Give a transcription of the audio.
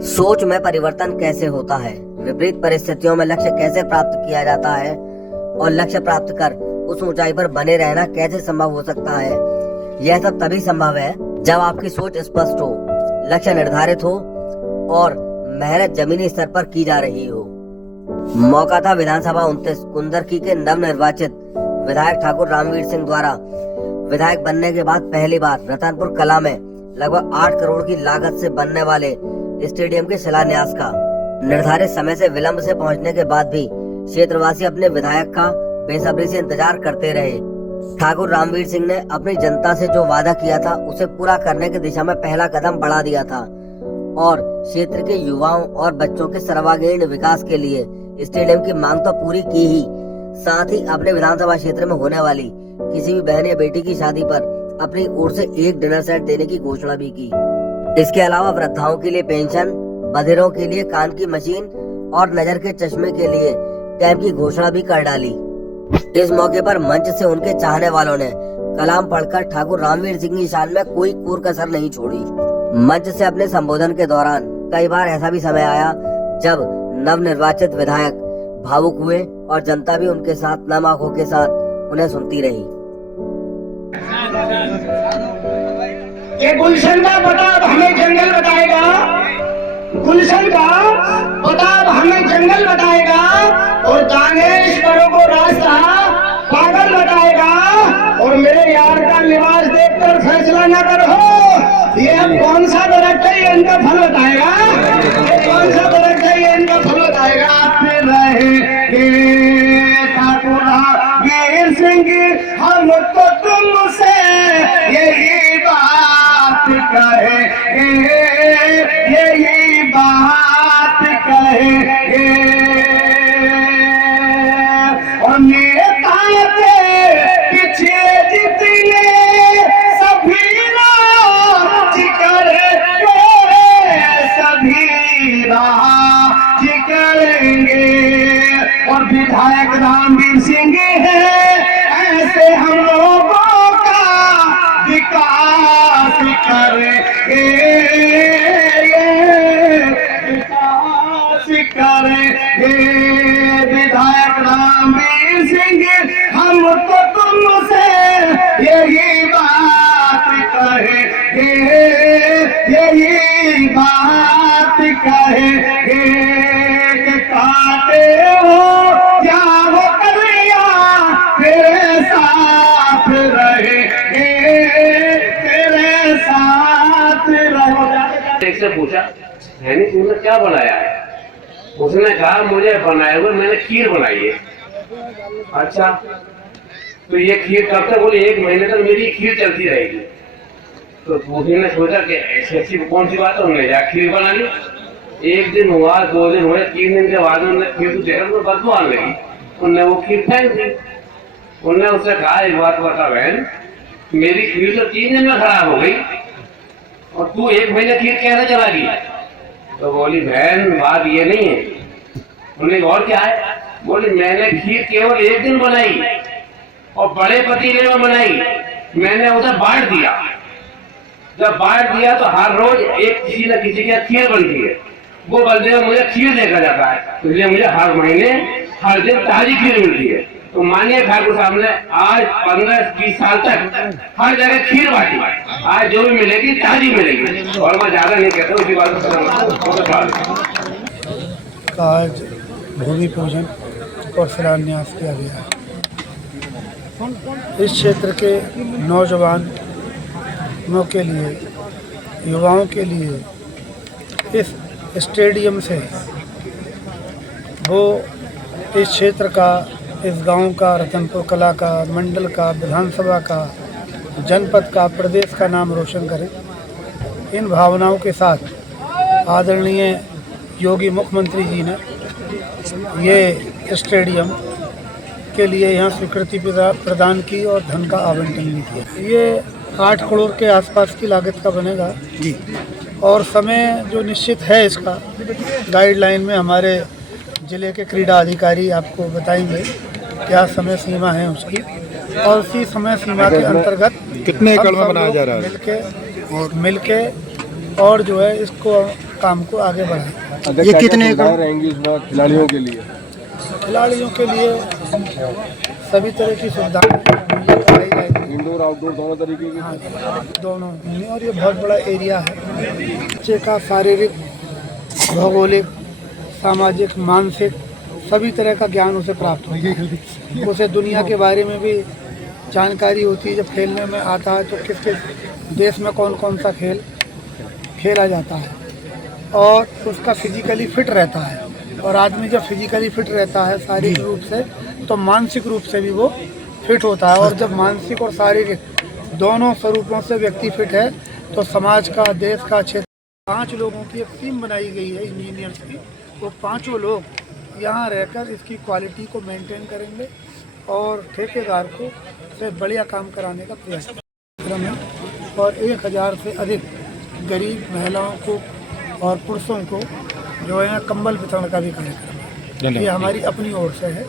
सोच में परिवर्तन कैसे होता है, विपरीत परिस्थितियों में लक्ष्य कैसे प्राप्त किया जाता है और लक्ष्य प्राप्त कर उस ऊंचाई पर बने रहना कैसे संभव हो सकता है। यह सब तभी संभव है जब आपकी सोच स्पष्ट हो, लक्ष्य निर्धारित हो और मेहनत जमीनी स्तर पर की जा रही हो। मौका था विधानसभा 29 कुंदरकी के नवनिर्वाचित विधायक ठाकुर रामवीर सिंह द्वारा विधायक बनने के बाद पहली बार रतनपुर कला में लगभग 8 करोड़ की लागत से बनने वाले स्टेडियम के शिलान्यास का। निर्धारित समय से विलंब से पहुंचने के बाद भी क्षेत्रवासी अपने विधायक का बेसब्री से इंतजार करते रहे। ठाकुर रामवीर सिंह ने अपनी जनता से जो वादा किया था उसे पूरा करने की दिशा में पहला कदम बढ़ा दिया था और क्षेत्र के युवाओं और बच्चों के सर्वांगीण विकास के लिए स्टेडियम की मांग तो पूरी की ही, साथ ही अपने विधानसभा क्षेत्र में होने वाली किसी भी बहन या बेटी की शादी पर अपनी ओर से एक डिनर सेट देने की घोषणा भी की। इसके अलावा वृद्धाओं के लिए पेंशन, बधिरों के लिए कान की मशीन और नजर के चश्मे के लिए कैंप की घोषणा भी कर डाली। इस मौके पर मंच से उनके चाहने वालों ने कलाम पढ़कर ठाकुर रामवीर सिंह की शान में कोई कोर कसर नहीं छोड़ी। मंच से अपने संबोधन के दौरान कई बार ऐसा भी समय आया जब नवनिर्वाचित विधायक भावुक हुए और जनता भी उनके साथ नम आंखों के साथ उन्हें सुनती रही। ये गुलशन का पता हमें जंगल बताएगा, गुलशन का पता हमें जंगल बताएगा और दानेश्वरों को रास्ता पागल बताएगा और मेरे यार का लिबास देखकर फैसला न करो ये अब कौन सा दरख्त है ये इनका फल बताएगा, ये कौन सा दरख्त है ये इनका फल बताएगा। फिर रहे ठाकुर रामवीर सिंह हम तो तुमसे यही बात कहे, यही बात कहे और नेता के पीछे जितने सभी राज करेंगे, सभी राज करेंगे और विधायक रामवीर सिंह है ऐसे हम लोगों का विकास करेंगे, विकास करेंगे। विधायक रामवीर सिंह हम तो तुमसे यही बात कहेंगे, यही बात कहेंगे कि काटे हो या हो कलिया तेरे साथ रहेंगे, तेरे साथ रहेंगे। एक से पूछा हैनी तुमने क्या बनाया है? उसने कहा मुझे बनाए हुए मैंने खीर बनाई है। अच्छा तो ये खीर कब तक? बोले 1 महीने तक मेरी खीर चलती रहेगी। तो पूछने ने सोचा कि ऐसी कौन सी बात है, उन्होंने जा खीर बना ली। 1 दिन हुआ, 2 दिन हुए, 3 दिन के बाद उन्होंने खीर को देखा तो बदबू आने लगी। उनने वो खीर फेंक दी। उनने उससे कहा एक बात बता बहन, मेरी खीर तो 3 दिन में खराब हो गई और तू 1 महीने खीर कैसे चला गई? तो बोली बहन बात ये नहीं है। उन्होंने और क्या है? बोली मैंने खीर केवल 1 दिन बनाई और बड़े पतीले में बनाई, मैंने उसे बांट दिया। जब बांट दिया तो हर रोज एक किसी न किसी की खीर बनती है, वो बंदे में मुझे खीर देखा जाता है, इसलिए मुझे हर महीने हर दिन ताजी खीर मिलती है। तो मानिए ठाकुर साहब ने आज 15-20 साल तक हर जगह खीर बांटी, आज जो भी मिलेगी ताजी मिलेगी। और मैं ज्यादा नहीं कहता उसी बात को। आज भूमि पूजन और शिलान्यास किया गया। इस क्षेत्र के नौजवानों के लिए, युवाओं के लिए इस स्टेडियम से वो इस क्षेत्र का, इस गांव का, रतनपुर कला का, मंडल का, विधानसभा का, जनपद का, प्रदेश का नाम रोशन करें। इन भावनाओं के साथ आदरणीय योगी मुख्यमंत्री जी ने ये स्टेडियम के लिए यहाँ स्वीकृति प्रदान की और धन का आवंटन भी किया। ये 8 करोड़ के आसपास की लागत का बनेगा जी और समय जो निश्चित है इसका गाइडलाइन में हमारे जिले के क्रीड़ा अधिकारी आपको बताएंगे क्या समय सीमा है उसकी, और उसी समय सीमा के अंतर्गत कितने एकड़ में बनाया जा रहा है मिलके और जो है इसको काम को आगे बढ़ाएं। ये कितने एकड़ रहेंगी इसमें खिलाड़ियों के लिए? खिलाड़ियों के लिए सभी तरह की सुविधाएं मुहैया कराई जाएगी, इंडोर आउटडोर दोनों तरीके की। हाँ दोनों। और ये बहुत बड़ा एरिया है। बच्चे का शारीरिक, भौगोलिक, सामाजिक, मानसिक सभी तरह का ज्ञान उसे प्राप्त होगा। उसे दुनिया के बारे में भी जानकारी होती है। जब खेलने में आता है तो किस किस देश में कौन कौन सा खेल खेला जाता है, और उसका फिजिकली फिट रहता है। और आदमी जब फिजिकली फिट रहता है शारीरिक रूप से, तो मानसिक रूप से भी वो फिट होता है। और जब मानसिक और शारीरिक दोनों स्वरूपों से व्यक्ति फिट है तो समाज का, देश का, क्षेत्र। 5 लोगों की एक टीम बनाई गई है इंजीनियर्स की। वो 5 लोग यहाँ रहकर इसकी क्वालिटी को मेंटेन करेंगे और ठेकेदार को से बढ़िया काम कराने का प्रयास करेंगे। और 1000 से अधिक गरीब महिलाओं को और पुरुषों को जो है कंबल वितरण का भी कार्यक्रम है। ये हमारी अपनी ओर से है।